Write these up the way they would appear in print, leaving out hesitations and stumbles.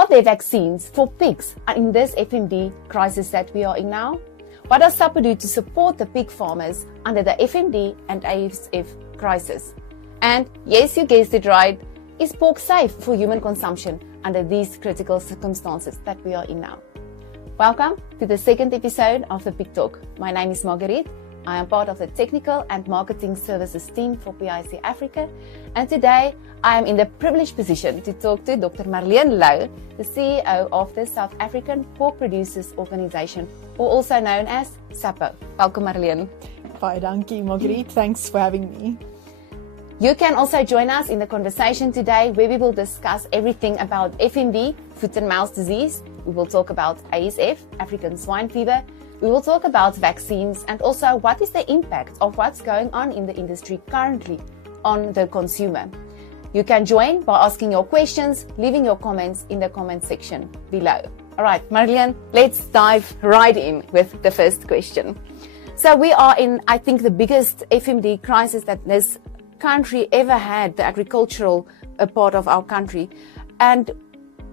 Are there vaccines for pigs in this FMD crisis that we are in now? What does SAPPO do to support the pig farmers under the FMD and ASF crisis? And yes, you guessed it right, is pork safe for human consumption under these critical circumstances that we are in now? Welcome to the second episode of the PigTalk. My name is Marlene. I am part of the technical and marketing services team for PIC Africa, and today I am in the privileged position to talk to Dr. Marlene Louw, the CEO of the South African Pork Producers Organization, or also known as SAPPO. Welcome, Marlene. Baie dankie, Margriet. Thanks for having me. You can also join us in the conversation today, where we will discuss everything about FMD, foot and mouth disease. We will talk about ASF, African swine fever. We will talk about vaccines and also what is the impact of what's going on in the industry currently on the consumer. You can join by asking your questions, leaving your comments in the comment section below. All right, Marlene, let's dive right in with the first question. So we are in, I think, the biggest FMD crisis that this country ever had, the agricultural part of our country. And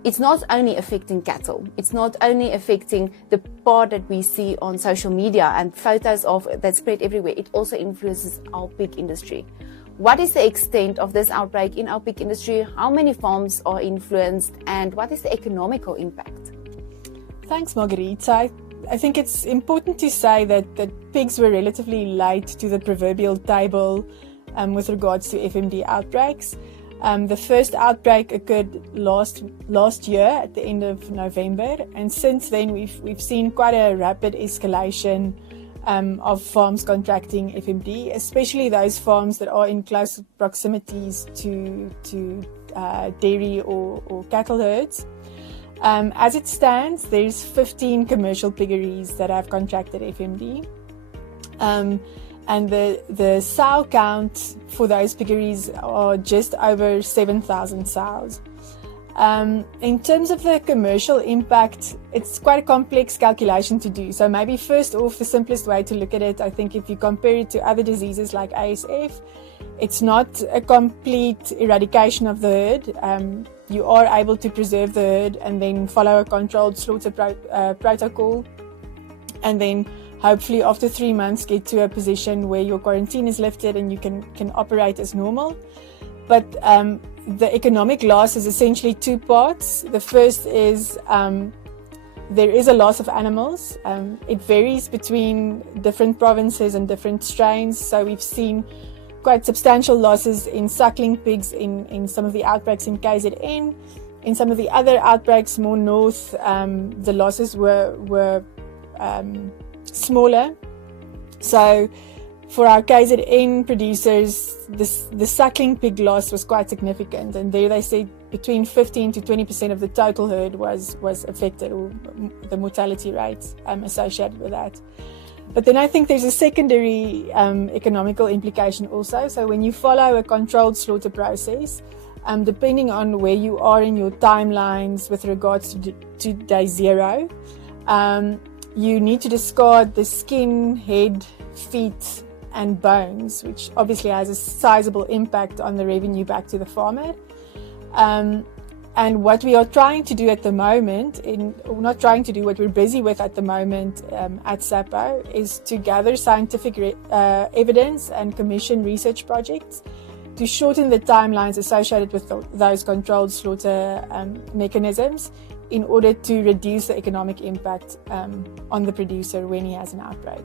it's not only affecting cattle, it's not only affecting the part that we see on social media and photos of that spread everywhere, it also influences our pig industry. What is the extent of this outbreak in our pig industry? How many farms are influenced, and what is the economical impact? Thanks, Margriet. I think it's important to say that pigs were relatively late to the proverbial table with regards to FMD outbreaks. The first outbreak occurred last year at the end of November, and since then we've seen quite a rapid escalation of farms contracting FMD, especially those farms that are in close proximities to dairy or cattle herds. As it stands, there's 15 commercial piggeries that have contracted FMD. And the sow count for those piggeries are just over 7,000 sows. In terms of the commercial impact, it's quite a complex calculation to do. So maybe first off, the simplest way to look at it, I think if you compare it to other diseases like ASF, it's not a complete eradication of the herd. You are able to preserve the herd and then follow a controlled slaughter protocol, and then hopefully after 3 months get to a position where your quarantine is lifted and you can operate as normal. But the economic loss is essentially two parts. The first is there is a loss of animals. It varies between different provinces and different strains. So we've seen quite substantial losses in suckling pigs in some of the outbreaks in KZN. In some of the other outbreaks more north, the losses were smaller. So for our KZN producers, the suckling pig loss was quite significant, and there they said between 15 to 20% of the total herd was affected, or the mortality rates associated with that. But then I think there's a secondary economical implication also. So when you follow a controlled slaughter process, depending on where you are in your timelines with regards to day zero, you need to discard the skin, head, feet, and bones, which obviously has a sizable impact on the revenue back to the farmer. And what we are trying to do at the moment, what we're busy with at the moment at SAPPO, is to gather scientific evidence and commission research projects to shorten the timelines associated with those controlled slaughter mechanisms, in order to reduce the economic impact on the producer when he has an outbreak.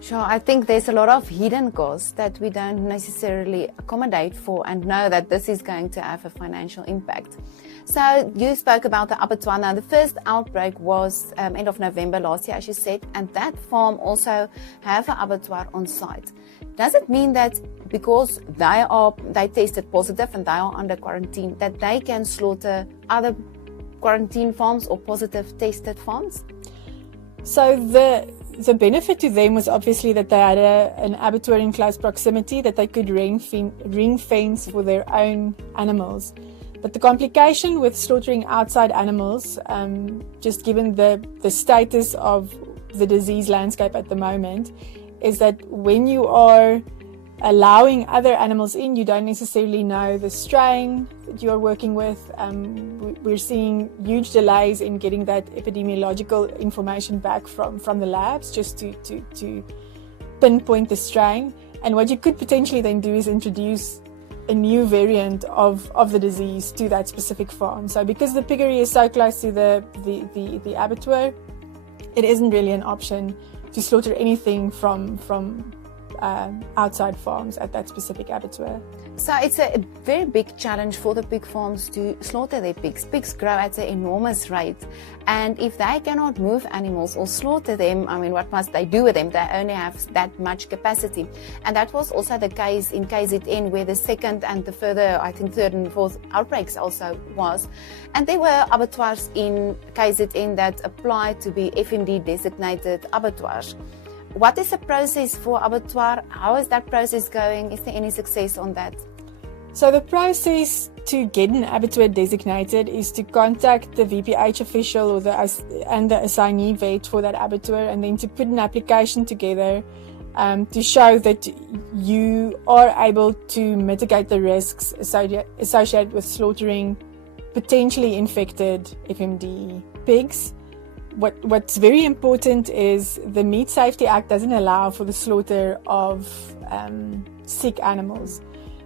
Sure, I think there's a lot of hidden costs that we don't necessarily accommodate for and know that this is going to have a financial impact. So you spoke about the abattoir. Now, the first outbreak was end of November last year, as you said, and that farm also have an abattoir on site. Does it mean that because they tested positive and they are under quarantine, that they can slaughter other quarantine farms or positive tested farms? So the benefit to them was obviously that they had an abattoir in close proximity that they could ring fence for their own animals. But the complication with slaughtering outside animals, just given the status of the disease landscape at the moment, is that when you are allowing other animals in, you don't necessarily know the strain that you're working with. We're seeing huge delays in getting that epidemiological information back from the labs just to pinpoint the strain. And what you could potentially then do is introduce a new variant of the disease to that specific farm. So because the piggery is so close to the abattoir, it isn't really an option to slaughter anything from outside farms at that specific abattoir. So it's a very big challenge for the pig farms to slaughter their pigs. Pigs grow at an enormous rate, and if they cannot move animals or slaughter them, I mean, what must they do with them? They only have that much capacity. And that was also the case in KZN, where the second and the further, I think, third and fourth outbreaks also was. And there were abattoirs in KZN that applied to be FMD designated abattoirs. What is the process for abattoir? How is that process going? Is there any success on that? So the process to get an abattoir designated is to contact the VPH official or the assignee vet for that abattoir, and then to put an application together to show that you are able to mitigate the risks associated with slaughtering potentially infected FMD pigs. What's very important is the Meat Safety Act doesn't allow for the slaughter of sick animals.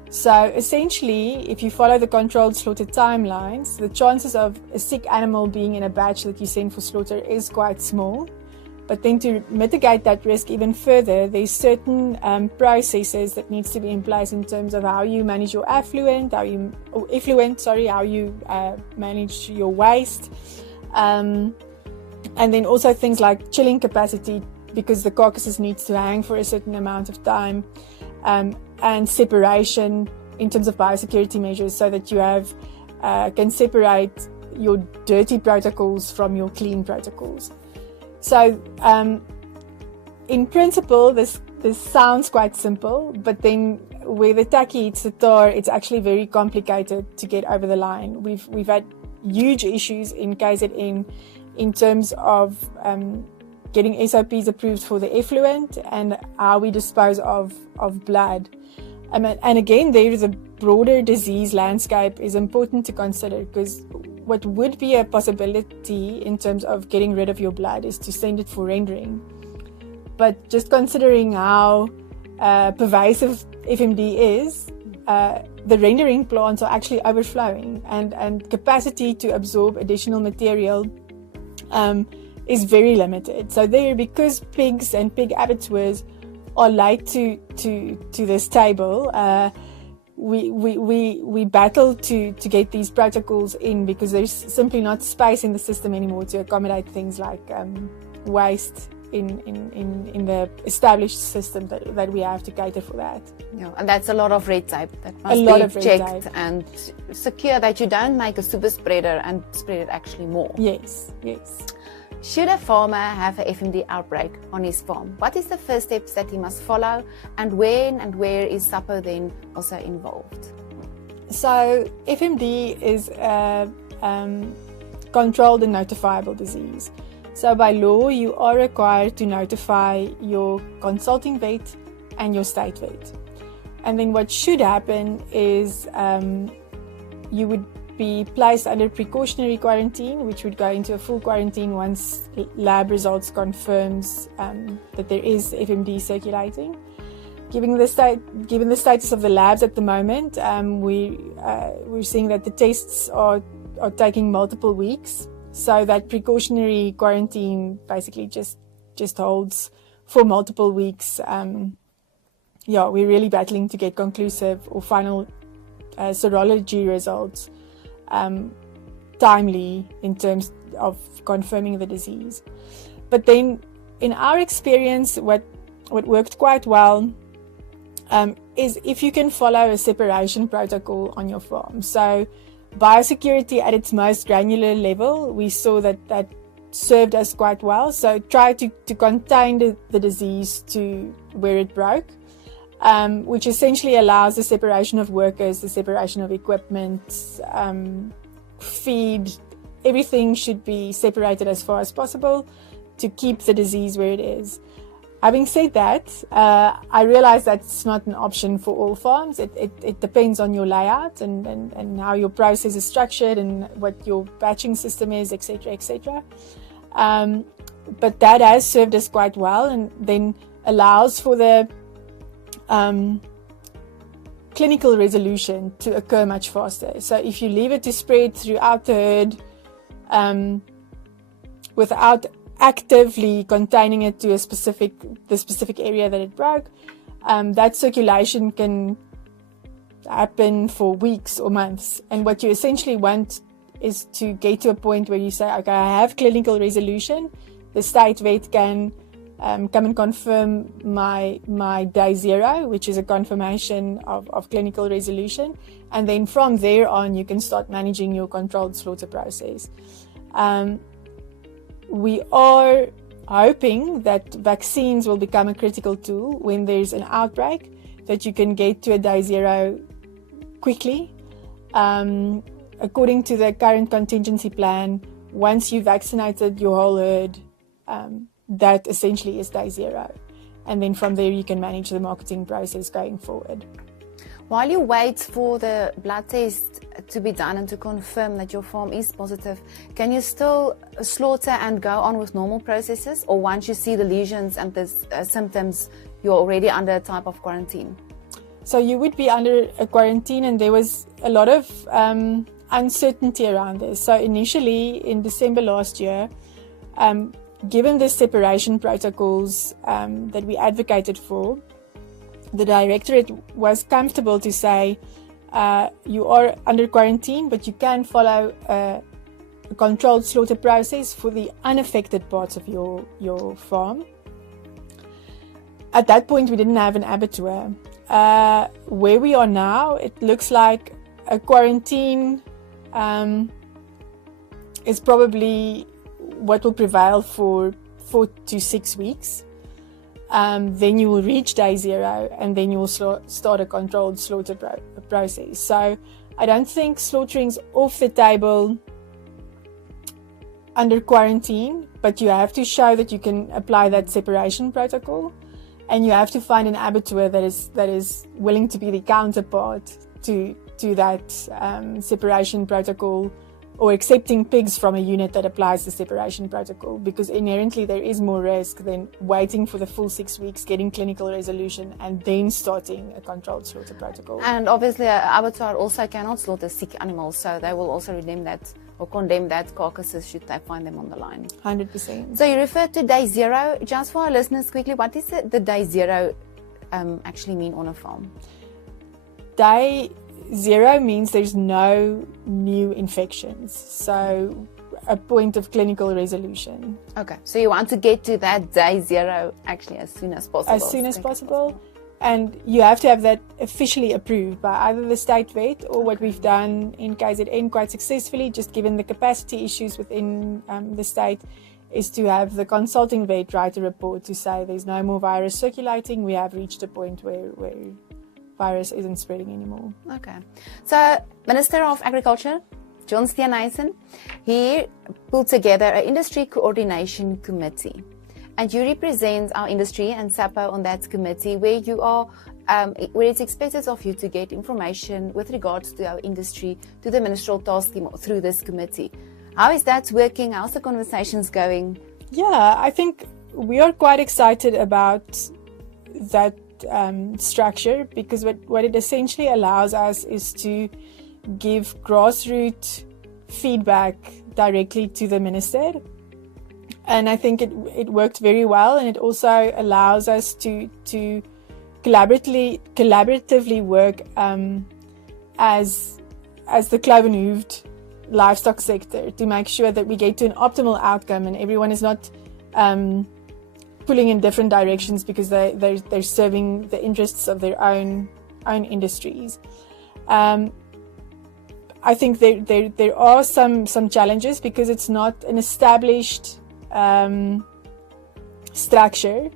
So essentially, if you follow the controlled slaughter timelines, the chances of a sick animal being in a batch that you send for slaughter is quite small. But then to mitigate that risk even further, there's certain processes that needs to be in place in terms of how you manage your effluent, how you manage your waste. And then also things like chilling capacity, because the carcasses needs to hang for a certain amount of time, and separation in terms of biosecurity measures, so that you can separate your dirty protocols from your clean protocols. So in principle, this sounds quite simple, but then where the tacky hits the tar, it's actually very complicated to get over the line. We've had huge issues in KZN in terms of getting SOPs approved for the effluent and how we dispose of blood. And again, there the broader disease landscape is important to consider, because what would be a possibility in terms of getting rid of your blood is to send it for rendering. But just considering how pervasive FMD is, the rendering plants are actually overflowing, and capacity to absorb additional material is very limited. So there, because pigs and pig abattoirs are late to this table, we battle to get these protocols in, because there's simply not space in the system anymore to accommodate things like waste in the established system that we have to cater for that. Yeah, and that's a lot of red tape that must be checked and secure that you don't make a super spreader and spread it actually more. Yes. Should a farmer have an FMD outbreak on his farm, what is the first steps that he must follow, and when and where is SAPPO then also involved? So FMD is a controlled and notifiable disease. So by law, you are required to notify your consulting vet and your state vet. And then what should happen is you would be placed under precautionary quarantine, which would go into a full quarantine once lab results confirms that there is FMD circulating. Given the status of the labs at the moment, we're seeing that the tests are taking multiple weeks. So that precautionary quarantine basically just holds for multiple weeks. We're really battling to get conclusive or final serology results timely in terms of confirming the disease. But then in our experience, what worked quite well is if you can follow a separation protocol on your farm. So biosecurity at its most granular level, we saw that served us quite well. So try to contain the disease to where it broke, which essentially allows the separation of workers, the separation of equipment, feed. Everything should be separated as far as possible to keep the disease where it is. Having said that, I realize that's not an option for all farms. It depends on your layout and how your process is structured and what your batching system is, etc., etc. But that has served us quite well, and then allows for the clinical resolution to occur much faster. So if you leave it to spread throughout the herd without actively containing it to the specific area that it broke, that circulation can happen for weeks or months. And what you essentially want is to get to a point where you say, okay, I have clinical resolution. The state vet can come and confirm my day 0, which is a confirmation of clinical resolution. And then from there on, you can start managing your controlled slaughter process. We are hoping that vaccines will become a critical tool when there's an outbreak, that you can get to a day 0 quickly. According to the current contingency plan, once you vaccinated your whole herd, that essentially is day 0. And then from there, you can manage the marketing process going forward. While you wait for the blood test to be done and to confirm that your farm is positive, can you still slaughter and go on with normal processes? Or once you see the lesions and the symptoms, you're already under a type of quarantine? So you would be under a quarantine, and there was a lot of uncertainty around this. So initially, in December last year, given the separation protocols that we advocated for, the Directorate was comfortable to say you are under quarantine, but you can follow a controlled slaughter process for the unaffected parts of your farm. At that point, we didn't have an abattoir. Where we are now, it looks like a quarantine is probably what will prevail for 4 to 6 weeks. Then you will reach day 0, and then you will start a controlled slaughter process. So I don't think slaughtering's off the table under quarantine, but you have to show that you can apply that separation protocol, and you have to find an abattoir that is willing to be the counterpart to that separation protocol, or accepting pigs from a unit that applies the separation protocol, because inherently there is more risk than waiting for the full 6 weeks, getting clinical resolution, and then starting a controlled slaughter protocol. And obviously, an abattoir also cannot slaughter sick animals, so they will also condemn that carcasses should they find them on the line. 100%. So you referred to day 0. Just for our listeners quickly, what does the day 0 actually mean on a farm? Day 0 means there's no new infections, so a point of clinical resolution. Okay, so you want to get to that day 0 actually as soon as possible. As soon as possible. And you have to have that officially approved by either the state vet or what we've done in KZN quite successfully, just given the capacity issues within the state, is to have the consulting vet write a report to say there's no more virus circulating. We have reached a point where virus isn't spreading anymore. Okay. So Minister of Agriculture, John Steenhuisen, he pulled together an industry coordination committee. And you represent our industry and SAPPO on that committee, where you are, where it's expected of you to get information with regards to our industry to the ministerial task team through this committee. How is that working? How's the conversations going? Yeah, I think we are quite excited about that structure, because what it essentially allows us is to give grassroots feedback directly to the minister. And I think it worked very well, and it also allows us to collaboratively work as the cloven-hooved livestock sector to make sure that we get to an optimal outcome, and everyone is not pulling in different directions because they're serving the interests of their own industries. I think there are some challenges because it's not an established structure.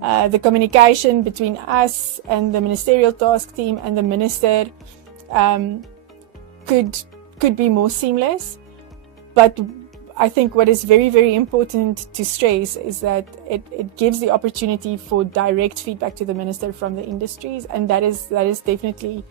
The communication between us and the ministerial task team and the minister could be more seamless, but I think what is very, very important to stress is that it gives the opportunity for direct feedback to the minister from the industries, and that is definitely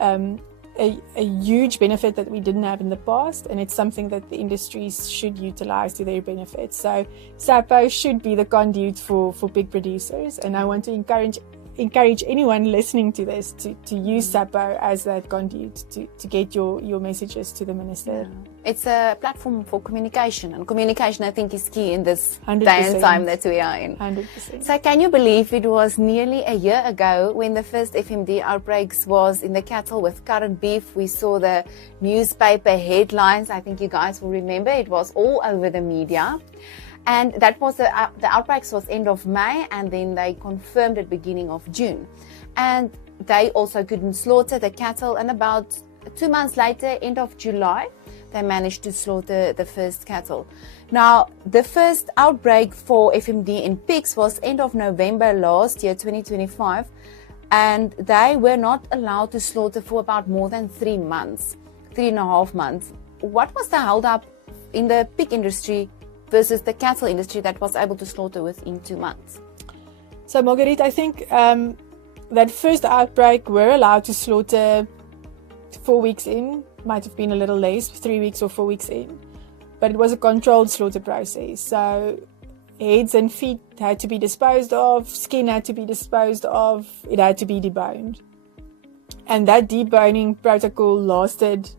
a huge benefit that we didn't have in the past, and it's something that the industries should utilize to their benefit. So SAPPO should be the conduit for pig producers, and I want to encourage anyone listening to this to use SAPPO as that conduit to get your messages to the minister. Yeah. It's a platform for communication, and communication, I think, is key in this 100%. day and time that we are in. 100%. So can you believe it was nearly a year ago when the first FMD outbreaks was in the cattle with current beef? We saw the newspaper headlines. I think you guys will remember. It was all over the media. And that was the outbreaks was end of May, and then they confirmed at beginning of June. And they also couldn't slaughter the cattle, and about 2 months later, end of July, they managed to slaughter the first cattle. Now, the first outbreak for FMD in pigs was end of November last year, 2025, and they were not allowed to slaughter for about more than 3 months, 3.5 months. What was the hold-up in the pig industry versus the cattle industry that was able to slaughter within 2 months? So, Marguerite, I think that first outbreak were allowed to slaughter 4 weeks in, might have been a little less, 3 weeks or 4 weeks in, but it was a controlled slaughter process. So heads and feet had to be disposed of, skin had to be disposed of, it had to be deboned. And that deboning protocol lasted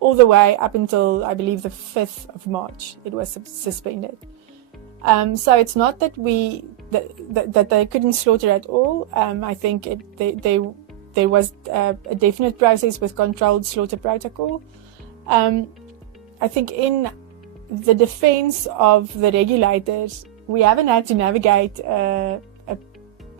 all the way up until, I believe, the 5th of March. It was suspended. So it's not that that they couldn't slaughter at all. I think there was a definite process with controlled slaughter protocol. I think in the defense of the regulators, we haven't had to navigate an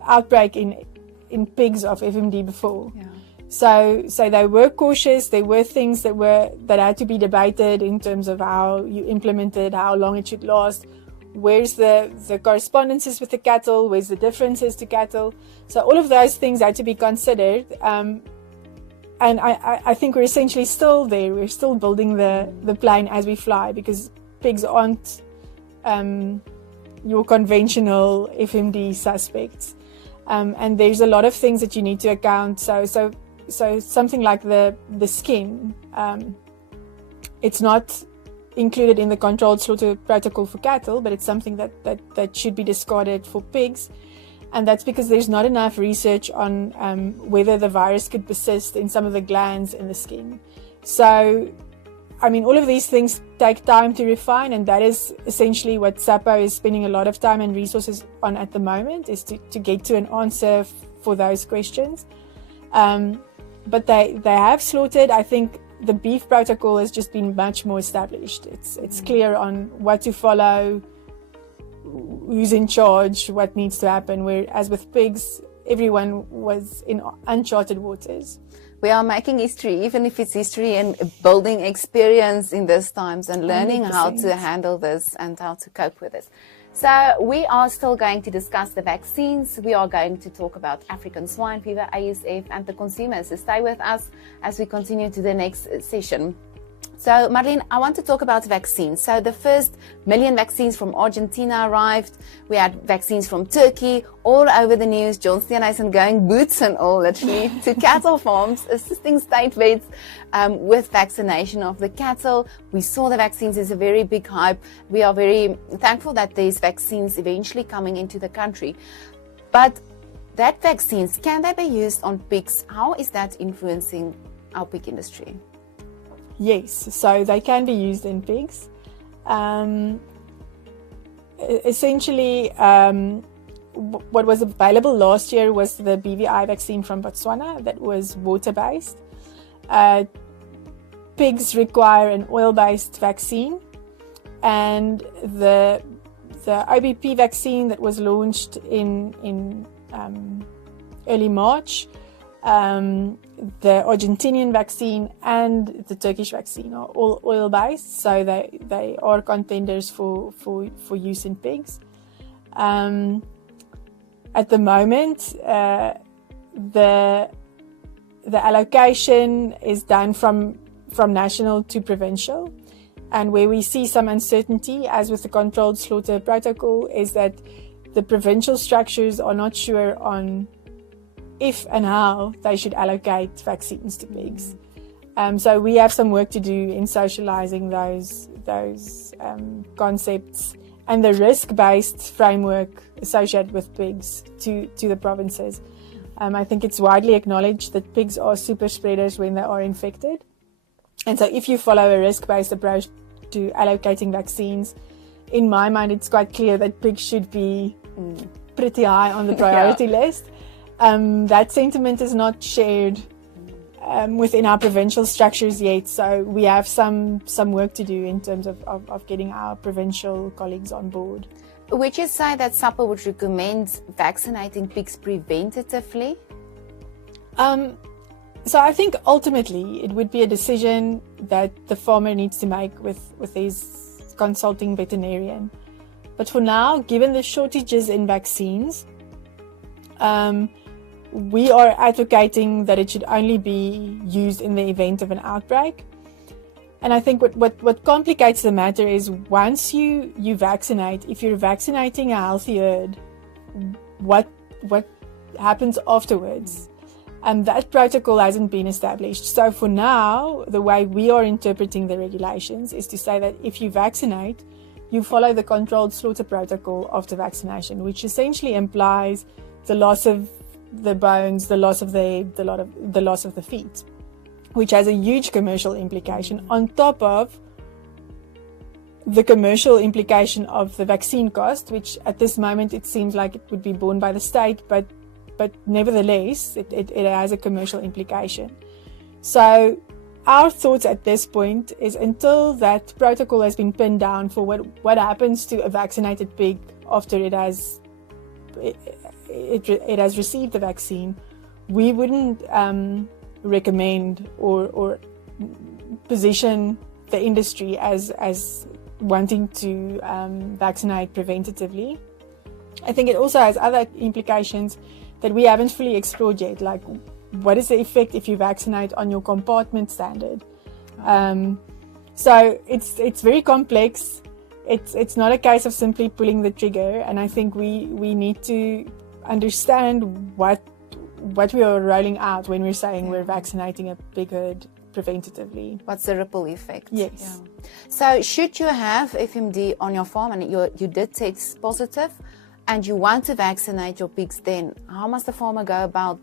outbreak in pigs of FMD before. Yeah. So they were cautious. There were things that had to be debated in terms of how you implement it, how long it should last, where's the correspondences with the cattle, where's the differences to cattle. So all of those things had to be considered. And I think we're essentially still there. We're still building the plane as we fly, because pigs aren't your conventional FMD suspects. And there's a lot of things that you need to account. So something like the skin, it's not included in the controlled slaughter protocol for cattle, but it's something that should be discarded for pigs. And that's because there's not enough research on whether the virus could persist in some of the glands in the skin. So, I mean, all of these things take time to refine, and that is essentially what SAPPO is spending a lot of time and resources on at the moment, is to get to an answer for those questions. But they have slaughtered. I think the beef protocol has just been much more established. It's clear on what to follow, who's in charge, what needs to happen, whereas with pigs, everyone was in uncharted waters. We are making history, even if it's history and building experience in these times and learning 100%. How to handle this and how to cope with this. So we are still going to discuss the vaccines. We are going to talk about African swine fever, ASF, and the consumers. So stay with us as we continue to the next session. So, Marlene, I want to talk about vaccines. So the first 1 million vaccines from Argentina arrived. We had vaccines from Turkey, all over the news. John Steenhuisen going boots and all, literally, to cattle farms, assisting state vets with vaccination of the cattle. We saw the vaccines is a very big hype. We are very thankful that these vaccines eventually coming into the country. But that vaccines, can they be used on pigs? How is that influencing our pig industry? Yes, so they can be used in pigs. Essentially, what was available last year was the BVI vaccine from Botswana that was water-based. Pigs require an oil-based vaccine, and the OBP vaccine that was launched in early March, the Argentinian vaccine and the Turkish vaccine are all oil-based, so they are contenders for use in pigs. At the moment, the allocation is done from national to provincial, And where we see some uncertainty, as with the controlled slaughter protocol, is that the provincial structures are not sure on if and how they should allocate vaccines to pigs. So we have some work to do in socializing those concepts and the risk-based framework associated with pigs to the provinces. I think it's widely acknowledged that pigs are super spreaders when they are infected. And so if you follow a risk-based approach to allocating vaccines, in my mind, it's quite clear that pigs should be pretty high on the priority list. That sentiment is not shared within our provincial structures yet. So we have some work to do in terms of getting our provincial colleagues on board. Would you say that SAPPO would recommend vaccinating pigs preventatively? So I think ultimately it would be a decision that the farmer needs to make with his consulting veterinarian. But for now, given the shortages in vaccines, we are advocating that it should only be used in the event of an outbreak. And I think what complicates the matter is once you vaccinate, if you're vaccinating a healthy herd, what happens afterwards? And that protocol hasn't been established. So for now, the way we are interpreting the regulations is to say that if you vaccinate, you follow the controlled slaughter protocol after vaccination, which essentially implies the loss of the bones, the loss of the head, the loss of the feet, which has a huge commercial implication on top of the commercial implication of the vaccine cost, which at this moment it seems like it would be borne by the state, but nevertheless, it has a commercial implication. So our thoughts at this point is until that protocol has been pinned down for what happens to a vaccinated pig after it has received the vaccine, we wouldn't recommend or position the industry as wanting to vaccinate preventatively. I think it also has other implications that we haven't fully explored yet, like what is the effect if you vaccinate on your compartment standard? So it's very complex. It's not a case of simply pulling the trigger, and I think we need to understand what we are rolling out when we're saying we're vaccinating a pig herd preventatively. What's the ripple effect? Yes. Yeah. So should you have FMD on your farm and you did test positive and you want to vaccinate your pigs, then how must the farmer go about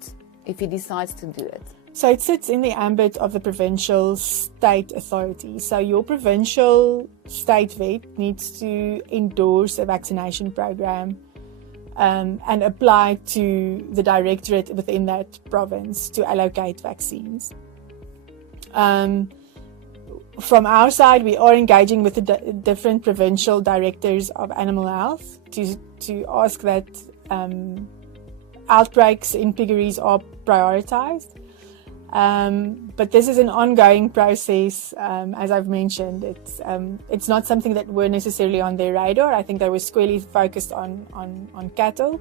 if he decides to do it? So it sits in the ambit of the provincial state authority. So your provincial state vet needs to endorse a vaccination program and apply to the directorate within that province to allocate vaccines. From our side, we are engaging with the different provincial directors of animal health to ask that outbreaks in piggeries are prioritized. But this is an ongoing process. As I've mentioned, it's not something that were necessarily on their radar. I think they were squarely focused on cattle,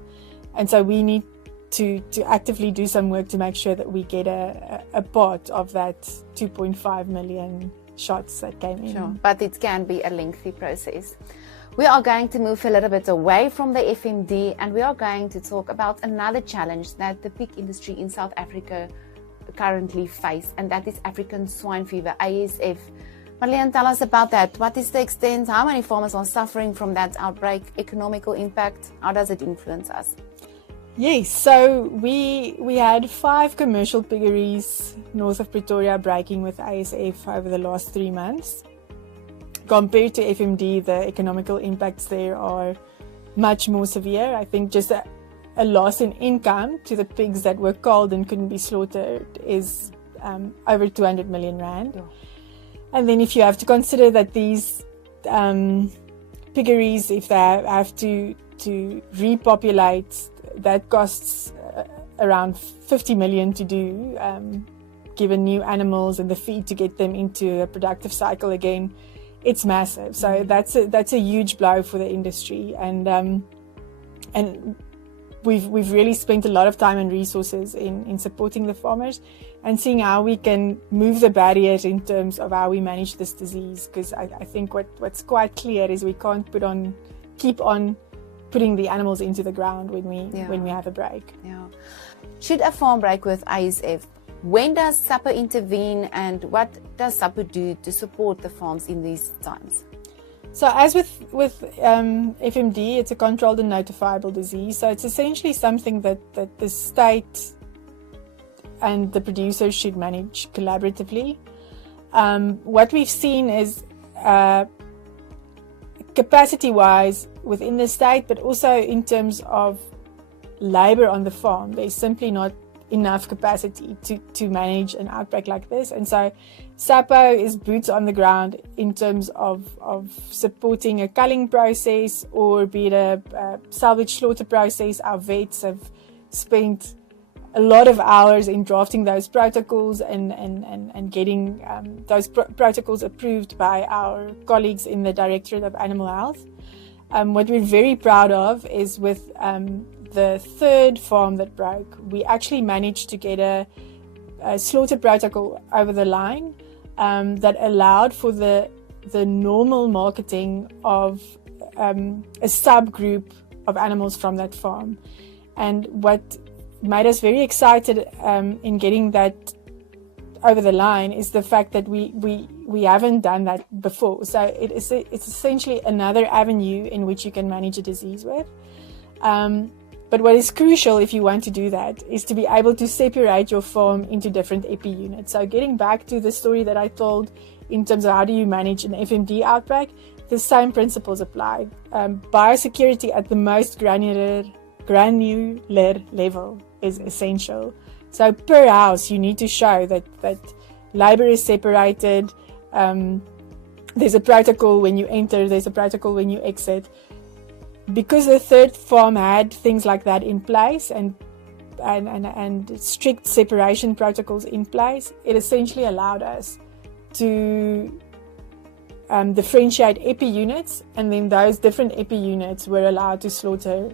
and so we need to actively do some work to make sure that we get a part of that 2.5 million shots that came in. Sure, but it can be a lengthy process. We are going to move a little bit away from the FMD, and we are going to talk about another challenge that the pig industry in South Africa currently face, and that is African swine fever, ASF. Marlene, tell us about that. What is the extent? How many farmers are suffering from that outbreak? Economical impact? How does it influence us? Yes, so we had 5 commercial piggeries north of Pretoria breaking with ASF over the last 3 months. Compared to FMD, the economical impacts there are much more severe. I think just a loss in income to the pigs that were culled and couldn't be slaughtered is over 200 million rand. Yeah. And then if you have to consider that these piggeries, if they have to repopulate, that costs around 50 million to do, given new animals and the feed to get them into a productive cycle again. It's massive. So that's a huge blow for the industry. And we've really spent a lot of time and resources in supporting the farmers and seeing how we can move the barriers in terms of how we manage this disease. Because I think what's quite clear is we can't keep on putting the animals into the ground when we have a break. Yeah. Should a farm break with ASF, when does SAPPO intervene, and what does SAPPO do to support the farms in these times? So as with FMD, it's a controlled and notifiable disease. So it's essentially something that the state and the producers should manage collaboratively. What we've seen is capacity-wise within the state, but also in terms of labor on the farm, there's simply not enough capacity to manage an outbreak like this. And so SAPPO is boots on the ground in terms of supporting a culling process, or be it a salvage slaughter process. Our vets have spent a lot of hours in drafting those protocols and getting those protocols approved by our colleagues in the Directorate of Animal Health. What we're very proud of is with the third farm that broke, we actually managed to get a slaughter protocol over the line that allowed for the normal marketing of a subgroup of animals from that farm. And what made us very excited in getting that over the line is the fact that we haven't done that before. So it's essentially another avenue in which you can manage a disease with. But what is crucial if you want to do that is to be able to separate your farm into different epi units. So getting back to the story that I told in terms of how do you manage an FMD outbreak, the same principles apply. Biosecurity at the most granular level is essential. So per house, you need to show that labor is separated. There's a protocol when you enter, there's a protocol when you exit. Because the third farm had things like that in place and strict separation protocols in place, it essentially allowed us to differentiate epi units, and then those different epi units were allowed to slaughter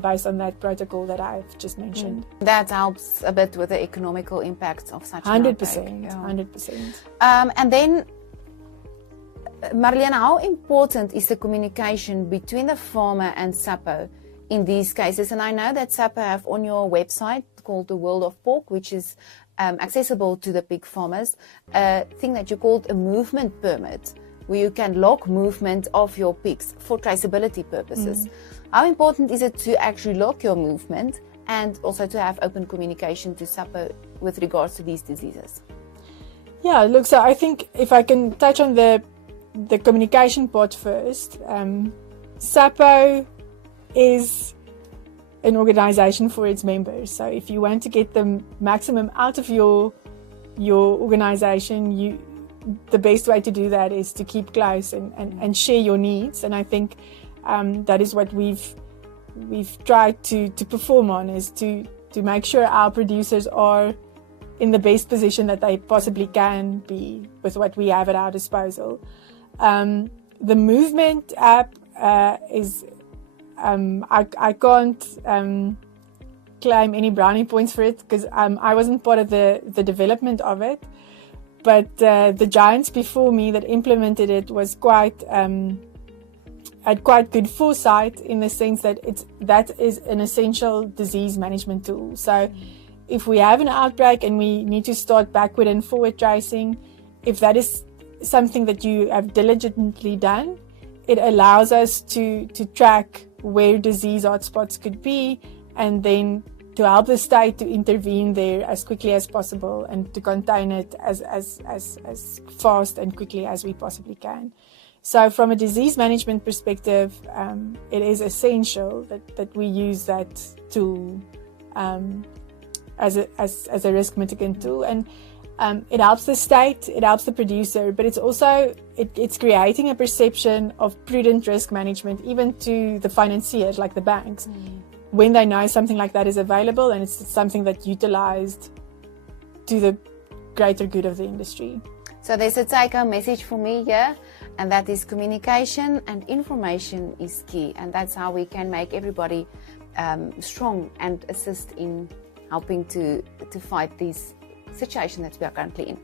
based on that protocol that I've just mentioned. That helps a bit with the economical impacts of such an outbreak. 100%. And then, Marlene, how important is the communication between the farmer and SAPPO in these cases? And I know that SAPPO have on your website called the World of Pork, which is accessible to the pig farmers, a thing that you called a movement permit, where you can log movement of your pigs for traceability purposes. How important is it to actually log your movement and also to have open communication to SAPPO with regards to these diseases? Yeah, look, so I think if I can touch on the communication part first, SAPPO is an organization for its members. So if you want to get the maximum out of your organization, the best way to do that is to keep close and share your needs. And I think that is what we've tried to perform on, is to make sure our producers are in the best position that they possibly can be with what we have at our disposal. The movement app is I can't claim any brownie points for it because I wasn't part of the development of it. But the giants before me that implemented it was had quite good foresight, in the sense that that is an essential disease management tool. So if we have an outbreak and we need to start backward and forward tracing, if that is something that you have diligently done, it allows us to track where disease hotspots could be, and then to help the state to intervene there as quickly as possible and to contain it as fast and quickly as we possibly can. So from a disease management perspective, it is essential that we use that tool as a risk mitigant tool. And it helps the state, it helps the producer, but it's also it's creating a perception of prudent risk management, even to the financiers like the banks, when they know something like that is available and it's something that's utilized to the greater good of the industry. So there's a take-home message for me here, and that is communication and information is key, and that's how we can make everybody strong and assist in helping to fight these situation that we are currently in.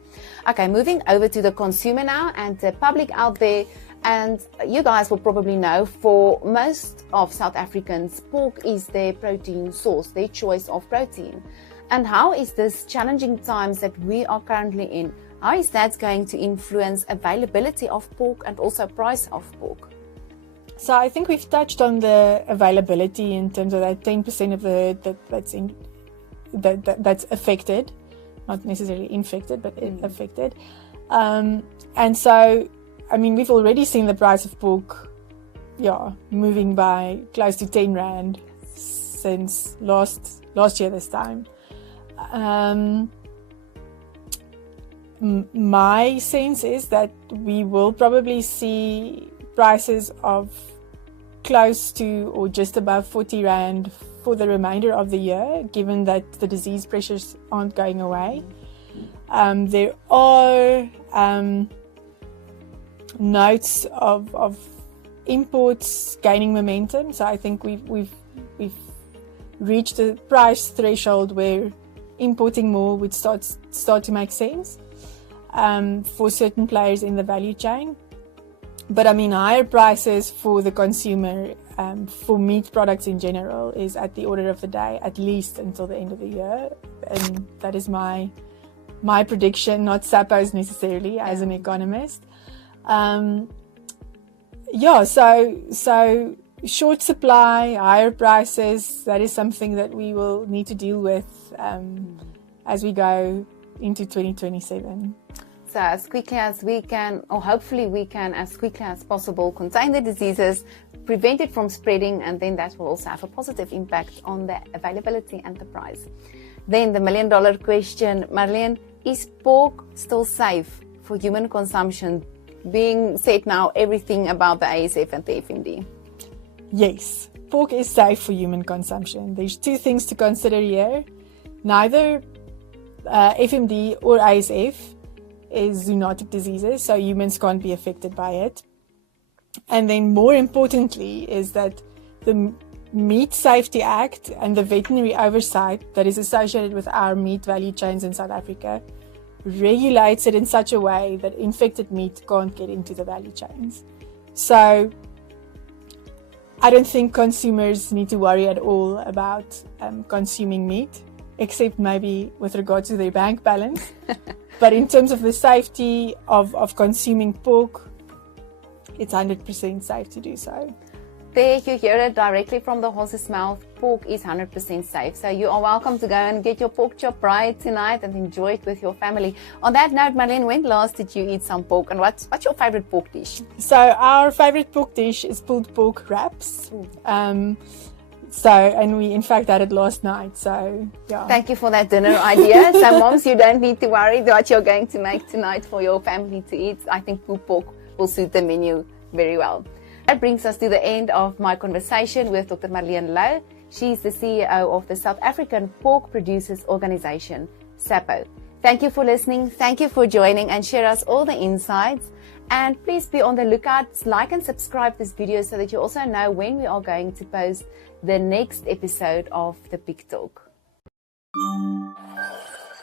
Okay, moving over to the consumer now and the public out there. And you guys will probably know, for most of South Africans, pork is their protein source, their choice of protein. And how is this challenging times that we are currently in, how is that going to influence availability of pork and also price of pork? So I think we've touched on the availability in terms of that 10% of the that's affected. Not necessarily infected, but affected. And so, I mean, we've already seen the price of pork, moving by close to 10 Rand since last year this time. My sense is that we will probably see prices of close to or just above 40 Rand for the remainder of the year, given that the disease pressures aren't going away. There are notes of imports gaining momentum, so I think we've reached a price threshold where importing more would start to make sense for certain players in the value chain. But I mean, higher prices for the consumer, for meat products in general, is at the order of the day, at least until the end of the year. And that is my prediction, not SAPPO's necessarily, as an economist. So short supply, higher prices, that is something that we will need to deal with as we go into 2027. So as quickly as we can, or hopefully we can, as quickly as possible, contain the diseases, prevent it from spreading, and then that will also have a positive impact on the availability and the price. Then the $1 million question, Marlene, is pork still safe for human consumption? Being said now everything about the ASF and the FMD. Yes, pork is safe for human consumption. There's two things to consider here. Neither FMD or ASF is zoonotic diseases, so humans can't be affected by it. And then more importantly is that the Meat Safety Act and the veterinary oversight that is associated with our meat value chains in South Africa regulates it in such a way that infected meat can't get into the value chains. So I don't think consumers need to worry at all about consuming meat, except maybe with regard to their bank balance. But in terms of the safety of consuming pork, it's 100% safe to do so. There you hear it directly from the horse's mouth. Pork is 100% safe. So you are welcome to go and get your pork chop right tonight and enjoy it with your family. On that note, Marlene, when last did you eat some pork, and what's your favorite pork dish? So our favorite pork dish is pulled pork wraps. And we in fact had it last night. So yeah. Thank you for that dinner idea. So moms, you don't need to worry what you're going to make tonight for your family to eat. I think pulled pork will suit the menu very well. That brings us to the end of my conversation with Dr. Marlene Louw. She's the CEO of the South African Pork Producers Organization, SAPPO. Thank you for listening. Thank you for joining, and share us all the insights. And please be on the lookout, like and subscribe this video so that you also know when we are going to post the next episode of the PigTalk.